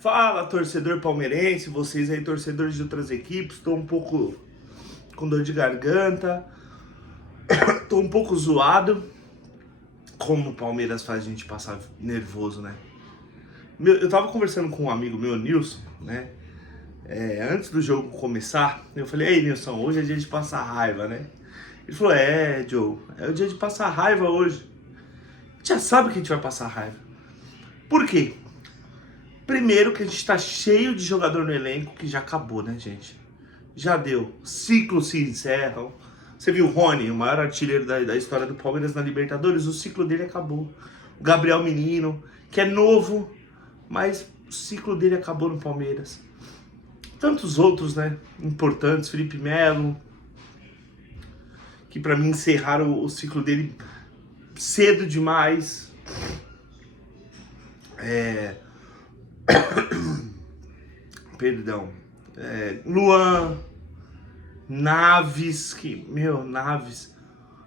Fala, torcedor palmeirense, vocês aí, torcedores de outras equipes. Estou um pouco com dor de garganta, estou um pouco zoado. Como o Palmeiras faz a gente passar nervoso, né? Eu tava conversando com um amigo meu, Nilson, né? Antes do jogo começar, eu falei: ei, Nilson, hoje é dia de passar raiva, né? Ele falou: Joe, é o dia de passar raiva hoje. A gente já sabe que a gente vai passar raiva. Por quê? Primeiro que a gente tá cheio de jogador no elenco que já acabou, né, gente? Já deu. Ciclos se encerram. Você viu o Rony, o maior artilheiro da história do Palmeiras na Libertadores, o ciclo dele acabou. O Gabriel Menino, que é novo, mas o ciclo dele acabou no Palmeiras. Tantos outros, né, importantes, Felipe Melo, que pra mim encerraram o ciclo dele cedo demais. Perdão. Luan, Naves, Naves.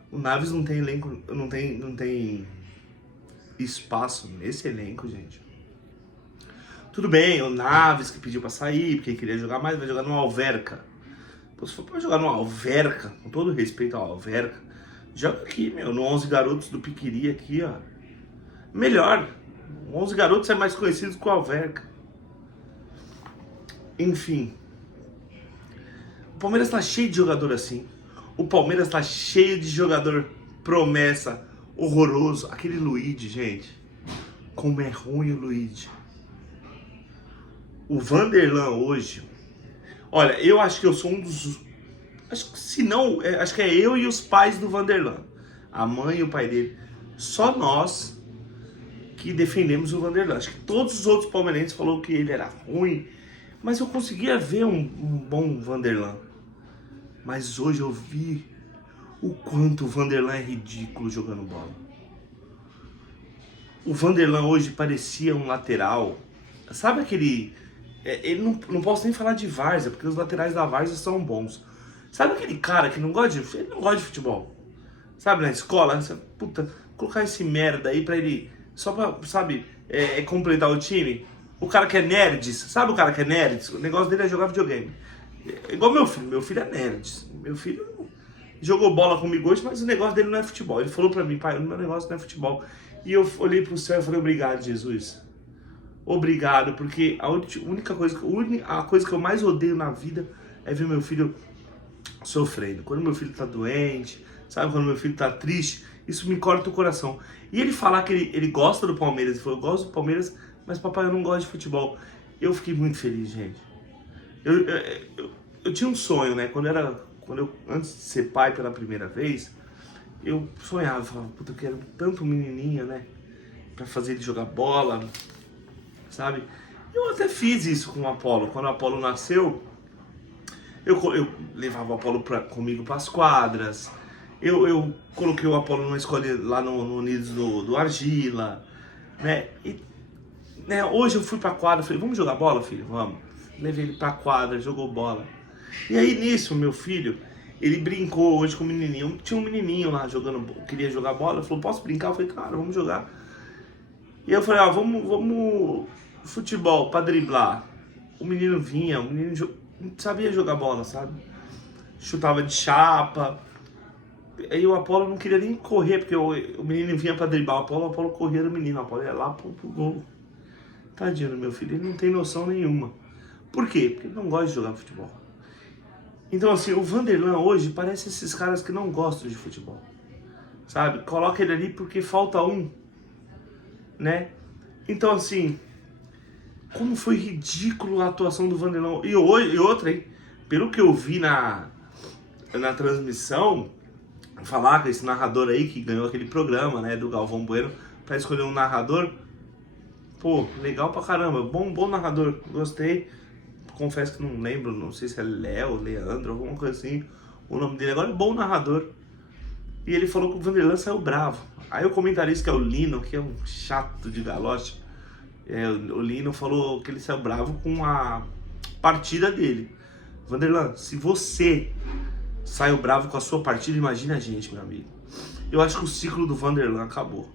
O Naves não tem elenco, não tem espaço nesse elenco, gente. Tudo bem, o Naves que pediu pra sair, porque queria jogar mais, vai jogar no Alverca. Pô, se for pra jogar no Alverca, com todo respeito ao Alverca, joga aqui, no 11 Garotos do Piquiri aqui, ó. Melhor. O 11 Garotos é mais conhecido que o Alverca. Enfim. O Palmeiras tá cheio de jogador assim. O Palmeiras tá cheio de jogador promessa, horroroso. Aquele Luigi, gente. Como é ruim o Luigi. O Vanderlan hoje. Olha, eu acho que eu sou um dos... Acho que se não... acho que é eu e os pais do Vanderlan. A mãe e o pai dele. Só nós que defendemos o Vanderlan. Acho que todos os outros palmeirenses falaram que ele era ruim. Mas eu conseguia ver um bom Vanderlan. Mas hoje eu vi o quanto o Vanderlan é ridículo jogando bola. O Vanderlan hoje parecia um lateral. Sabe aquele... ele não posso nem falar de várzea, porque os laterais da várzea são bons. Sabe aquele cara que não gosta de... Ele não gosta de futebol. Sabe, na escola, você, puta, colocar esse merda aí pra ele... Só pra, sabe, completar o time. O cara que é nerds, sabe o cara que é nerds? O negócio dele é jogar videogame. É igual meu filho é nerds. Meu filho jogou bola comigo hoje, mas o negócio dele não é futebol. Ele falou pra mim: pai, o meu negócio não é futebol. E eu olhei pro céu e falei: obrigado, Jesus. Obrigado, porque a coisa que eu mais odeio na vida é ver meu filho sofrendo. Quando meu filho tá doente, sabe, quando meu filho tá triste, isso me corta o coração. E ele falar que ele gosta do Palmeiras, ele falou: eu gosto do Palmeiras, mas papai, eu não gosto de futebol. Eu fiquei muito feliz, gente. Eu tinha um sonho, né? Antes de ser pai pela primeira vez, eu sonhava, eu falava: puta, eu quero tanto um menininho, né? Pra fazer ele jogar bola, sabe? Eu até fiz isso com o Apolo. Quando o Apolo nasceu, eu levava o Apolo comigo pras quadras. Eu coloquei o Apolo numa escola lá no Unidos do Argila, né? Né, hoje eu fui pra quadra, falei: vamos jogar bola, filho? Vamos. Levei ele pra quadra, jogou bola. E aí nisso, meu filho, ele brincou hoje com o menininho. Tinha um menininho lá queria jogar bola. Ele falou: posso brincar? Eu falei: claro, vamos jogar. E eu falei: vamos futebol pra driblar. O menino vinha, sabia jogar bola, sabe? Chutava de chapa. Aí o Apolo não queria nem correr, porque o menino vinha pra driblar o Apolo corria do menino, o Apolo ia lá pro gol. Tadinho do meu filho, ele não tem noção nenhuma. Por quê? Porque ele não gosta de jogar futebol. Então assim, o Vanderlan hoje parece esses caras que não gostam de futebol. Sabe? Coloca ele ali porque falta um, né? Então assim, como foi ridículo a atuação do Vanderlan. E outra, hein? Pelo que eu vi na transmissão, falar com esse narrador aí que ganhou aquele programa, né, do Galvão Bueno, pra escolher um narrador. Pô, legal pra caramba, bom narrador, gostei. Confesso que não lembro, não sei se é Léo, Leandro, alguma coisa assim, o nome dele agora, bom narrador. E ele falou que o Vanderlan saiu bravo. Aí o comentarista, que é o Lino, que é um chato de galocha, o Lino falou que ele saiu bravo com a partida dele. Vanderlan, se você saiu bravo com a sua partida, imagina a gente, meu amigo. Eu acho que o ciclo do Vanderlan acabou.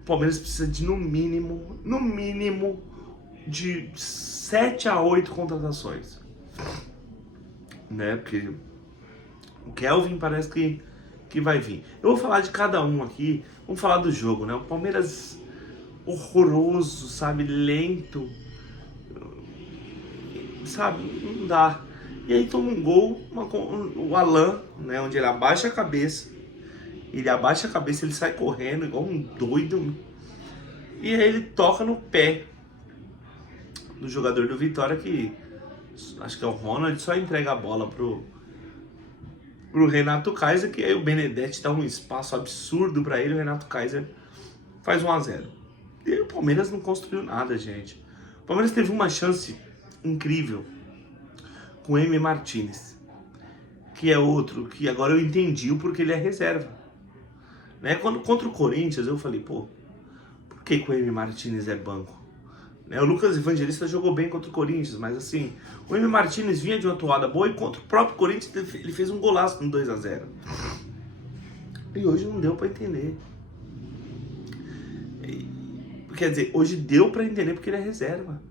O Palmeiras precisa de, no mínimo, de 7 a 8 contratações, né? Porque o Kelvin parece que vai vir. Eu vou falar de cada um aqui, vamos falar do jogo, né? O Palmeiras horroroso, sabe? Lento, sabe? Não dá. E aí toma um gol, o Alan, né? Onde ele abaixa a cabeça, ele sai correndo igual um doido. E aí ele toca no pé do jogador do Vitória, que acho que é o Ronald, só entrega a bola pro Renato Kaiser, que aí o Benedetti dá um espaço absurdo para ele, o Renato Kaiser faz 1-0. E aí o Palmeiras não construiu nada, gente. O Palmeiras teve uma chance incrível com o M. Martinez, que é outro, que agora eu entendi o porquê ele é reserva. Né? Contra o Corinthians eu falei, pô, por que o M. Martinez é banco? Né? O Lucas Evangelista jogou bem contra o Corinthians, mas assim, o M. Martinez vinha de uma atuada boa e contra o próprio Corinthians ele fez um golaço no 2-0. E hoje não deu pra entender. Quer dizer, hoje deu pra entender porque ele é reserva.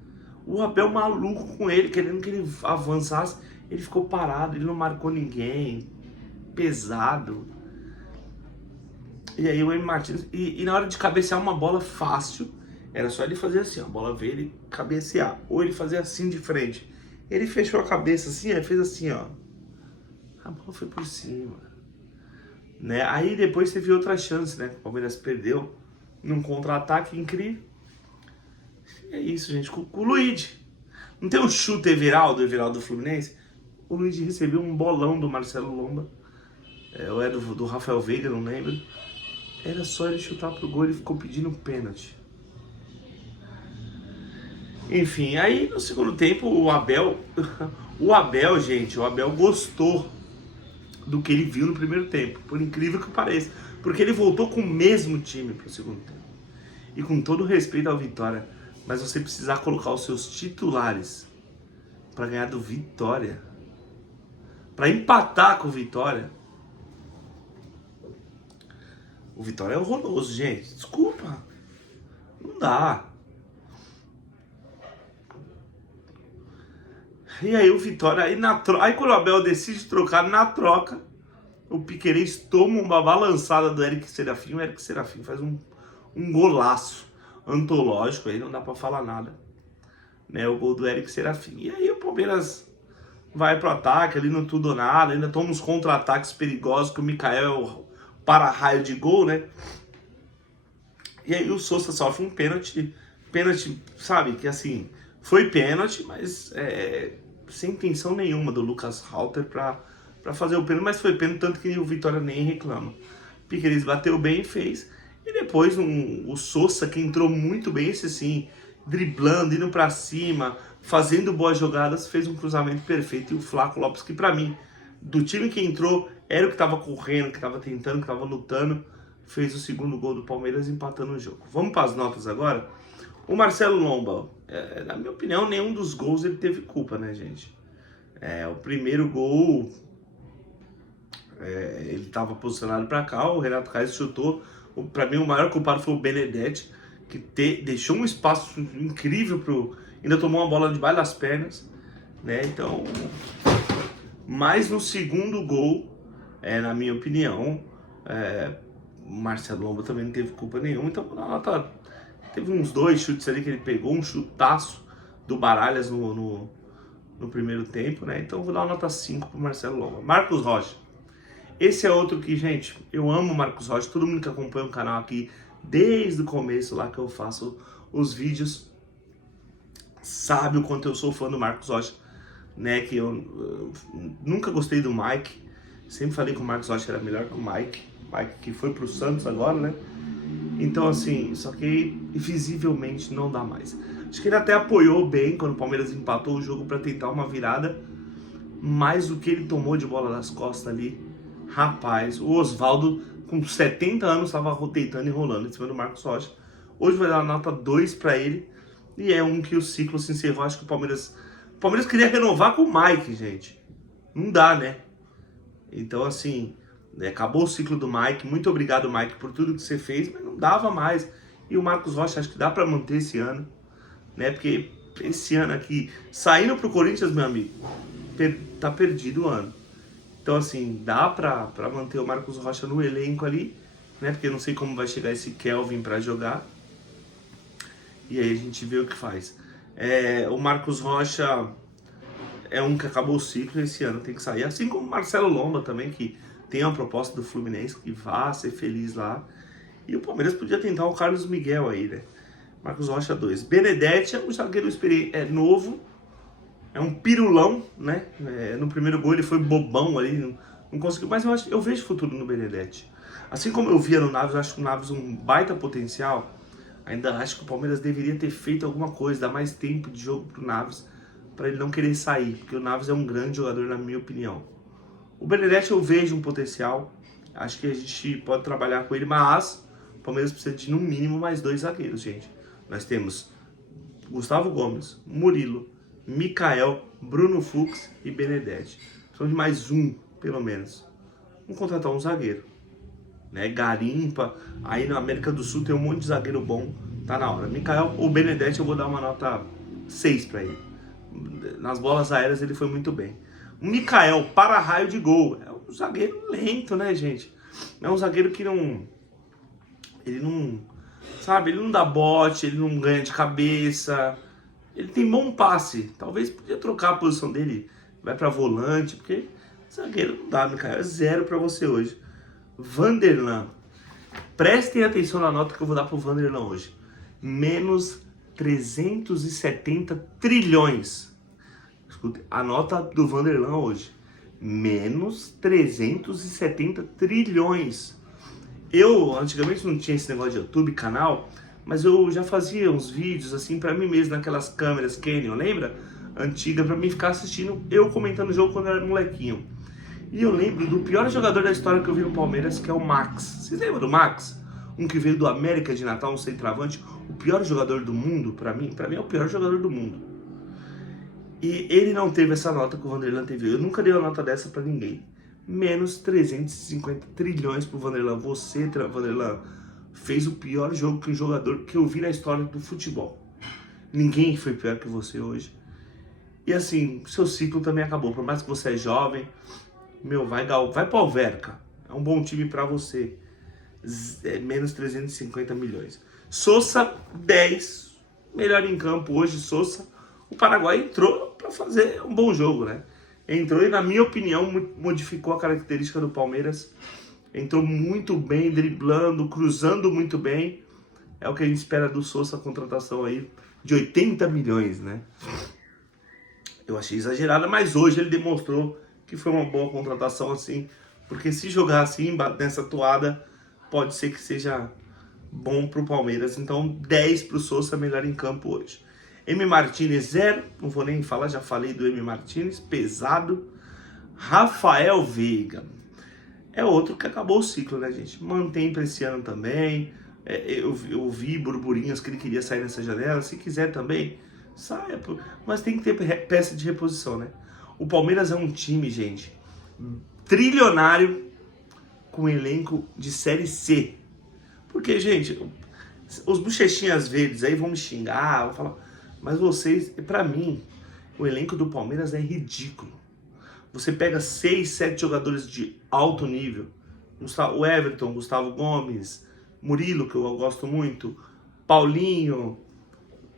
O Abel maluco com ele, querendo que ele avançasse, ele ficou parado, ele não marcou ninguém, pesado. E aí o M. Martins, e na hora de cabecear uma bola fácil, era só ele fazer assim, ó, a bola veio, ele cabecear, ou ele fazer assim de frente. Ele fechou a cabeça assim, ó, fez assim, ó, a bola foi por cima, né? Aí depois teve outra chance, né? O Palmeiras perdeu num contra-ataque incrível. E é isso, gente, com o Luigi. Não tem um chute Everaldo do Fluminense? O Luigi recebeu um bolão do Marcelo Lomba, ou é do Rafael Veiga, não lembro. Era só ele chutar pro gol, ele ficou pedindo pênalti. Enfim, aí no segundo tempo o Abel, gente, o Abel gostou do que ele viu no primeiro tempo, por incrível que pareça, porque ele voltou com o mesmo time pro segundo tempo. E com todo respeito ao Vitória, mas você precisar colocar os seus titulares para ganhar do Vitória, para empatar com o Vitória. O Vitória é horroroso, gente. Desculpa. Não dá. E aí o Vitória, aí quando o Abel decide trocar, na troca, o Piquerez toma uma balançada do Eric Serafim. O Eric Serafim faz um golaço antológico, aí não dá pra falar nada. Né, o gol do Eric Serafim. E aí o Palmeiras vai pro ataque, ali no tudo ou nada, ainda toma uns contra-ataques perigosos, que o Mikael para-raio de gol, né? E aí o Sousa sofre um pênalti, sabe, que assim, foi pênalti, mas sem intenção nenhuma do Lucas Halter pra fazer o pênalti, mas foi pênalti, tanto que o Vitória nem reclama. Piquerez bateu bem e fez. E depois o Sousa, que entrou muito bem, esse sim, driblando, indo pra cima, fazendo boas jogadas, fez um cruzamento perfeito. E o Flaco Lopes, que pra mim, do time que entrou, era o que tava correndo, que tava tentando, que tava lutando, fez o segundo gol do Palmeiras empatando o jogo. Vamos para as notas agora? O Marcelo Lomba, na minha opinião, nenhum dos gols ele teve culpa, né, gente? O primeiro gol, ele tava posicionado para cá, o Renato Kaiser chutou. Para mim, o maior culpado foi o Benedetti, que deixou um espaço incrível ainda tomou uma bola debaixo das pernas, né? Então, mas no segundo gol, na minha opinião, o Marcelo Lomba também não teve culpa nenhuma. Então, na nota, teve uns 2 chutes ali que ele pegou, um chutaço do Baralhas no primeiro tempo, né? Então, vou dar uma nota 5 pro Marcelo Lomba. Marcos Rocha. Esse é outro que, gente, eu amo o Marcos Rocha. Todo mundo que acompanha o canal aqui, desde o começo lá que eu faço os vídeos, sabe o quanto eu sou fã do Marcos Rocha, né? Que eu nunca gostei do Mike. Sempre falei que o Marcos Rocha era melhor que o Mike. Mike que foi pro Santos agora, né? Então, assim, só que visivelmente não dá mais. Acho que ele até apoiou bem quando o Palmeiras empatou o jogo para tentar uma virada, mas o que ele tomou de bola nas costas ali, rapaz, o Osvaldo com 70 anos estava roteitando e rolando em cima do Marcos Rocha. Hoje vai dar uma nota 2 para ele, e é um que o ciclo se encerrou. Acho que o Palmeiras queria renovar com o Mike, gente. Não dá, né? Então, assim, acabou o ciclo do Mike. Muito obrigado, Mike, por tudo que você fez, mas não dava mais. E o Marcos Rocha acho que dá para manter esse ano, né? Porque esse ano aqui, saindo pro Corinthians, meu amigo, tá perdido o ano. Então, assim, dá pra manter o Marcos Rocha no elenco ali, né? Porque eu não sei como vai chegar esse Kelvin pra jogar. E aí a gente vê o que faz. O Marcos Rocha é um que acabou o ciclo esse ano, tem que sair. Assim como o Marcelo Lomba também, que tem uma proposta do Fluminense, que vá ser feliz lá. E o Palmeiras podia tentar o Carlos Miguel aí, né? Marcos Rocha 2. Benedetti é um zagueiro novo, é um pirulão, né? No primeiro gol ele foi bobão ali, não conseguiu. Mas eu vejo futuro no Benedetti. Assim como eu via no Naves, eu acho que o Naves um baita potencial. Ainda acho que o Palmeiras deveria ter feito alguma coisa, dar mais tempo de jogo pro Naves, para ele não querer sair, porque o Naves é um grande jogador, na minha opinião. O Benedetti eu vejo um potencial, acho que a gente pode trabalhar com ele, mas o Palmeiras precisa de no mínimo mais 2 zagueiros, gente. Nós temos Gustavo Gomes, Murilo, Mikael, Bruno Fux e Benedetti. Precisamos de mais um, pelo menos. Vamos contratar um zagueiro, né? Garimpa, aí na América do Sul tem um monte de zagueiro bom, tá na hora. Mikael ou Benedetti eu vou dar uma nota 6 para ele. Nas bolas aéreas ele foi muito bem. O Mikael, para-raio de gol, é um zagueiro lento, né, gente? É um zagueiro que ele não, sabe, ele não dá bote, ele não ganha de cabeça, ele tem bom passe. Talvez podia trocar a posição dele, vai para volante, porque zagueiro não dá, Mikael, é 0 para você hoje. Vanderlan, prestem atenção na nota que eu vou dar pro Vanderlan hoje. Menos 370 trilhões. Escute, a nota do Vanderlan hoje. Menos 370 trilhões. Eu, antigamente, não tinha esse negócio de YouTube, canal, mas eu já fazia uns vídeos, assim, pra mim mesmo, naquelas câmeras Canon, lembra? Antiga, pra mim ficar assistindo, eu comentando o jogo quando eu era molequinho. E eu lembro do pior jogador da história que eu vi no Palmeiras, que é o Max. Vocês lembram do Max? Um que veio do América de Natal, um centroavante. O pior jogador do mundo, pra mim é o pior jogador do mundo. E ele não teve essa nota que o Vanderlan teve. Eu nunca dei uma nota dessa pra ninguém. Menos 350 trilhões pro Vanderlan. Você, Vanderlan, fez o pior jogo que um jogador que eu vi na história do futebol. Ninguém foi pior que você hoje. E assim, seu ciclo também acabou. Por mais que você é jovem, vai pro Alverca. É um bom time pra você. Menos 350 milhões. Sousa, 10. Melhor em campo hoje, Sousa. O Paraguai entrou para fazer um bom jogo, né? Entrou e, na minha opinião, modificou a característica do Palmeiras. Entrou muito bem, driblando, cruzando muito bem. É o que a gente espera do Sousa, a contratação aí de 80 milhões, né? Eu achei exagerada, mas hoje ele demonstrou que foi uma boa contratação assim. Porque se jogar assim, nessa toada, pode ser que seja bom pro Palmeiras. Então, 10 pro Sousa, melhor em campo hoje. M. Martinez, 0. Não vou nem falar, já falei do M. Martinez, pesado. Rafael Veiga. É outro que acabou o ciclo, né, gente? Mantém para esse ano também. Eu vi burburinhos que ele queria sair nessa janela. Se quiser também, saia. Mas tem que ter peça de reposição, né? O Palmeiras é um time, gente, trilionário com elenco de Série C. Porque, gente, os bochechinhas verdes aí vão me xingar, vão falar... Mas vocês, pra mim, o elenco do Palmeiras é ridículo. Você pega 6, 7 jogadores de alto nível. O Everton, Gustavo Gomes, Murilo, que eu gosto muito, Paulinho,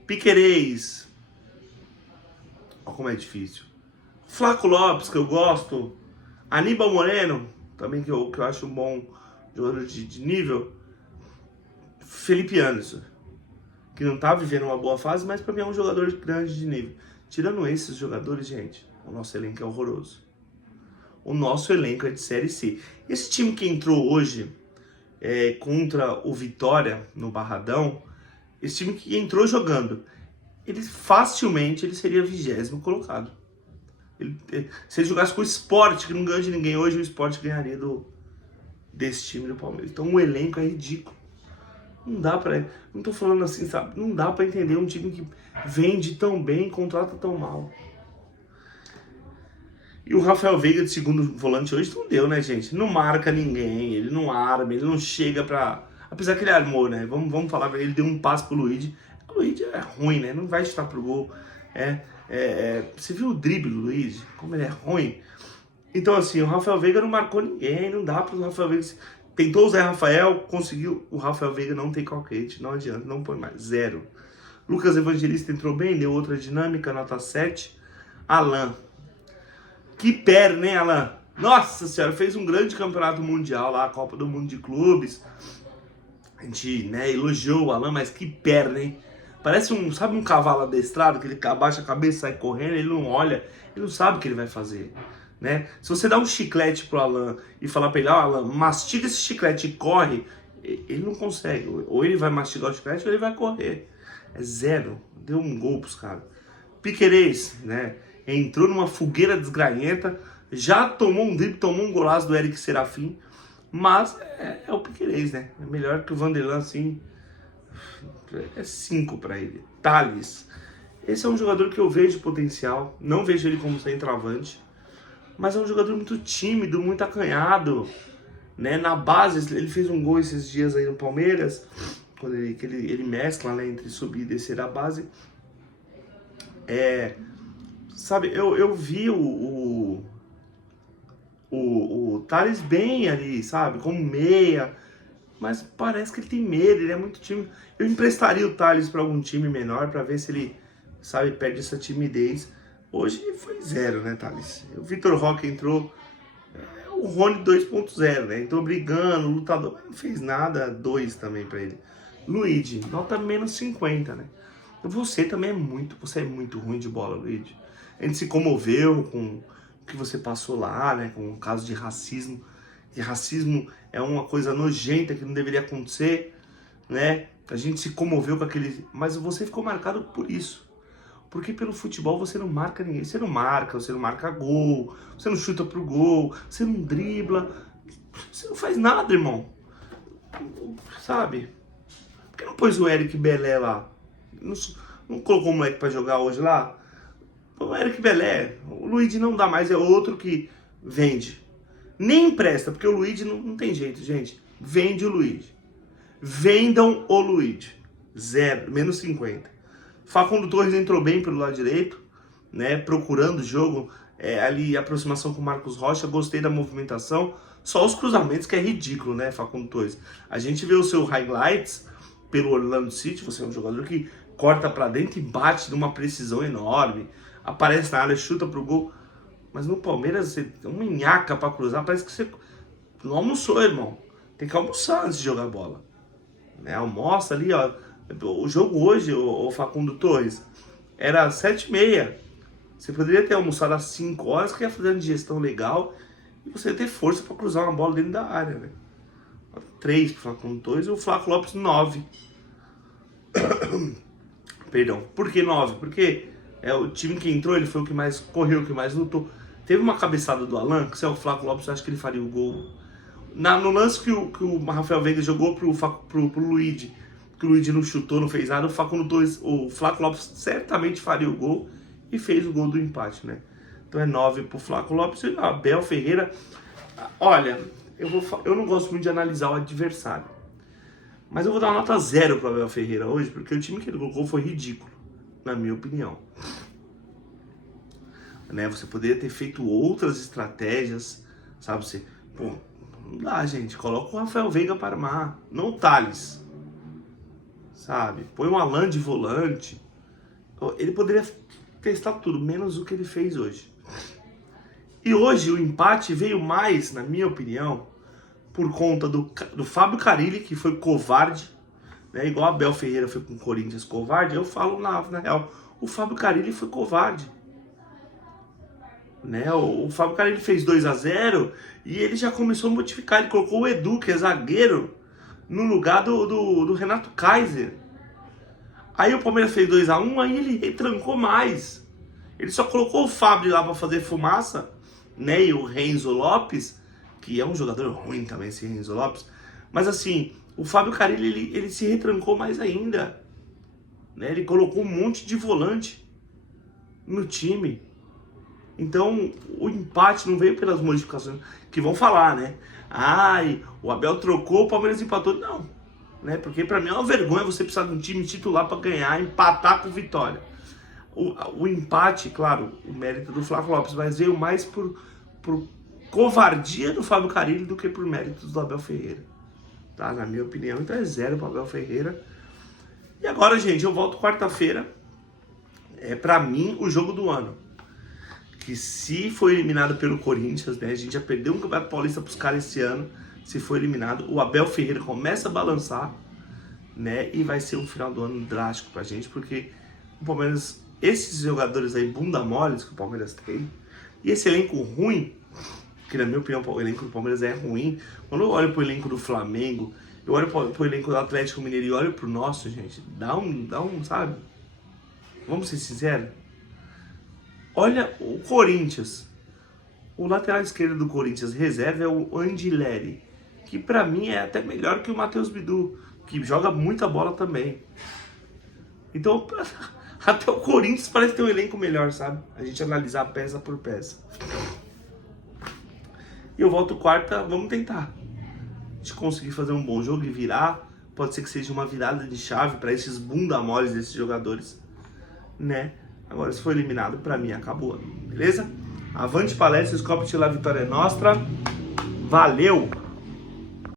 Piquerez. Olha como é difícil. Flaco Lopes, que eu gosto. Aníbal Moreno, também que eu acho um bom jogador de nível. Felipe Anderson, que não tá vivendo uma boa fase, mas pra mim é um jogador grande de nível. Tirando esses jogadores, gente, o nosso elenco é horroroso. O nosso elenco é de Série C. Esse time que entrou hoje contra o Vitória no Barradão, esse time que entrou jogando, ele facilmente seria 20º colocado. Se ele jogasse com o Sport, que não ganha de ninguém hoje, o Sport ganharia desse time do Palmeiras. Então o elenco é ridículo. Não dá pra... Não tô falando assim, sabe? Não dá pra entender um time que vende tão bem e contrata tão mal. E o Rafael Veiga de segundo volante hoje não deu, né, gente? Não marca ninguém, ele não arma, ele não chega pra... Apesar que ele armou, né? Vamos falar pra ele, deu um passe pro Luigi. O Luigi é ruim, né? Não vai chutar pro gol. Você viu o drible do Luiz? Como ele é ruim. Então assim, o Rafael Veiga não marcou ninguém, não dá pro Rafael Veiga... Tentou o Zé Rafael, conseguiu, o Rafael Veiga não tem calquete, não adianta, não põe mais, 0. Lucas Evangelista entrou bem, deu outra dinâmica, nota 7. Alan, que perna, hein, Alan? Nossa senhora, fez um grande campeonato mundial lá, a Copa do Mundo de Clubes. A gente, né, elogiou o Alan, mas que perna, hein? Parece sabe um cavalo adestrado, que ele abaixa a cabeça e sai correndo, ele não olha, ele não sabe o que ele vai fazer, né? Se você dá um chiclete pro Alan e falar pra ele, Alan, mastiga esse chiclete e corre, ele não consegue. Ou ele vai mastigar o chiclete ou ele vai correr. É 0. Deu um gol pros caras. Piquerez, né? Entrou numa fogueira desgranhenta, já tomou um drible, tomou um golaço do Eric Serafim, mas é o Piquerez, né? É melhor que o Vanderlan, assim, é 5 pra ele. Thales, esse é um jogador que eu vejo potencial, não vejo ele como centroavante, mas é um jogador muito tímido, muito acanhado, né? Na base, ele fez um gol esses dias aí no Palmeiras, quando ele mescla, né, entre subir e descer a base. Sabe, eu vi o Thales bem ali, sabe, como meia, mas parece que ele tem medo, ele é muito tímido. Eu emprestaria o Thales para algum time menor para ver se ele, sabe, perde essa timidez. Hoje foi 0, né, Thales? O Vitor Roque entrou, o Rony 2.0, né? Entrou brigando, lutador, mas não fez nada, 2 também para ele. Luigi, nota menos 50, né? Você também você é muito ruim de bola, Luigi. A gente se comoveu com o que você passou lá, né? Com o caso de racismo. E racismo é uma coisa nojenta que não deveria acontecer, né? A gente se comoveu com aquele... Mas você ficou marcado por isso. Porque pelo futebol você não marca ninguém. Você não marca gol, você não chuta pro gol, você não dribla. Você não faz nada, irmão. Sabe? Por que não pôs o Eric Belé lá? Não colocou o moleque pra jogar hoje lá? O Eric Belé, o Luigi não dá mais, é outro que vende. Nem empresta, porque o Luigi não tem jeito, gente. Vende o Luigi. Vendam o Luigi. 0, menos 50. Facundo Torres entrou bem pelo lado direito, né? Procurando o jogo, ali, aproximação com o Marcos Rocha. Gostei da movimentação. Só os cruzamentos que é ridículo, né, Facundo Torres? A gente vê o seu highlights pelo Orlando City. Você é um jogador que corta pra dentro e bate numa precisão enorme. Aparece na área, chuta pro gol. Mas no Palmeiras, você tem uma nhaca pra cruzar. Parece que você não almoçou, irmão. Tem que almoçar antes de jogar bola, né? Almoça ali, ó. O jogo hoje, o Facundo Torres, era 7h30. Você poderia ter almoçado às 5 horas, que ia fazer uma digestão legal, e você ia ter força pra cruzar uma bola dentro da área, né? 3 pro Facundo Torres e o Flávio Lopes 9. Perdão. Por que 9? Porque o time que entrou, ele foi o que mais correu, o que mais lutou. Teve uma cabeçada do Alan, que se é o Flávio Lopes, eu acho que ele faria o gol. No lance que o Rafael Veiga jogou pro Luigi, que o Luigi não chutou, não fez nada, o Flávio Lopes certamente faria o gol e fez o gol do empate, né? Então é 9 pro Flávio Lopes e Abel Ferreira. Olha, eu não gosto muito de analisar o adversário, mas eu vou dar uma nota 0 pro Abel Ferreira hoje, porque o time que ele colocou foi ridículo, na minha opinião. Né? Você poderia ter feito outras estratégias, sabe? Não dá, gente. Coloca o Rafael Veiga para armar, não o Thales, sabe? Põe um Alan de volante. Ele poderia testar tudo, menos o que ele fez hoje. E hoje o empate veio mais, na minha opinião, por conta do Fábio Carille, que foi covarde, né? Igual a Abel Ferreira foi com o Corinthians covarde, eu falo na real, o Fábio Carille foi covarde. Né? O Fábio Carille fez 2-0 e ele já começou a modificar. Ele colocou o Edu, que é zagueiro, no lugar do Renato Kaiser. Aí o Palmeiras fez 2-1, aí ele retrancou mais. Ele só colocou o Fábio lá para fazer fumaça, né? E o Renzo Lopes, que é um jogador ruim também, esse Renzo Lopes. Mas assim, o Fábio Carille, ele se retrancou mais ainda, né? Ele colocou um monte de volante no time. Então, o empate não veio pelas modificações, que vão falar, né? Ai, o Abel trocou, o Palmeiras empatou. Não, né? Porque pra mim é uma vergonha você precisar de um time titular pra ganhar, empatar com vitória. o empate, claro, o mérito do Flávio Lopes, mas veio mais por covardia do Fábio Carille do que por méritos do Abel Ferreira. Tá? Na minha opinião, então é 0 para Abel Ferreira. E agora, gente, eu volto quarta-feira. É pra mim o jogo do ano. Que se for eliminado pelo Corinthians, né? A gente já perdeu um Campeonato Paulista pros caras esse ano. Se for eliminado, o Abel Ferreira começa a balançar, né? E vai ser um final do ano drástico pra gente, porque o Palmeiras, esses jogadores aí, bunda moles que o Palmeiras tem, e esse elenco ruim, que na minha opinião o elenco do Palmeiras é ruim. Quando eu olho pro elenco do Flamengo, eu olho pro elenco do Atlético Mineiro e olho pro nosso, gente, dá um, sabe? Vamos ser sinceros. Olha o Corinthians. O lateral esquerdo do Corinthians reserva é o Andileri, que pra mim é até melhor que o Matheus Bidu, que joga muita bola também. Então, até o Corinthians parece ter um elenco melhor, sabe? A gente analisar peça por peça. E eu volto quarta, vamos tentar. A gente conseguir fazer um bom jogo e virar. Pode ser que seja uma virada de chave para esses bunda moles desses jogadores, né? Agora, se for eliminado, pra mim, acabou. Beleza? Avante palestra, Scopti la vitória é nostra. Valeu!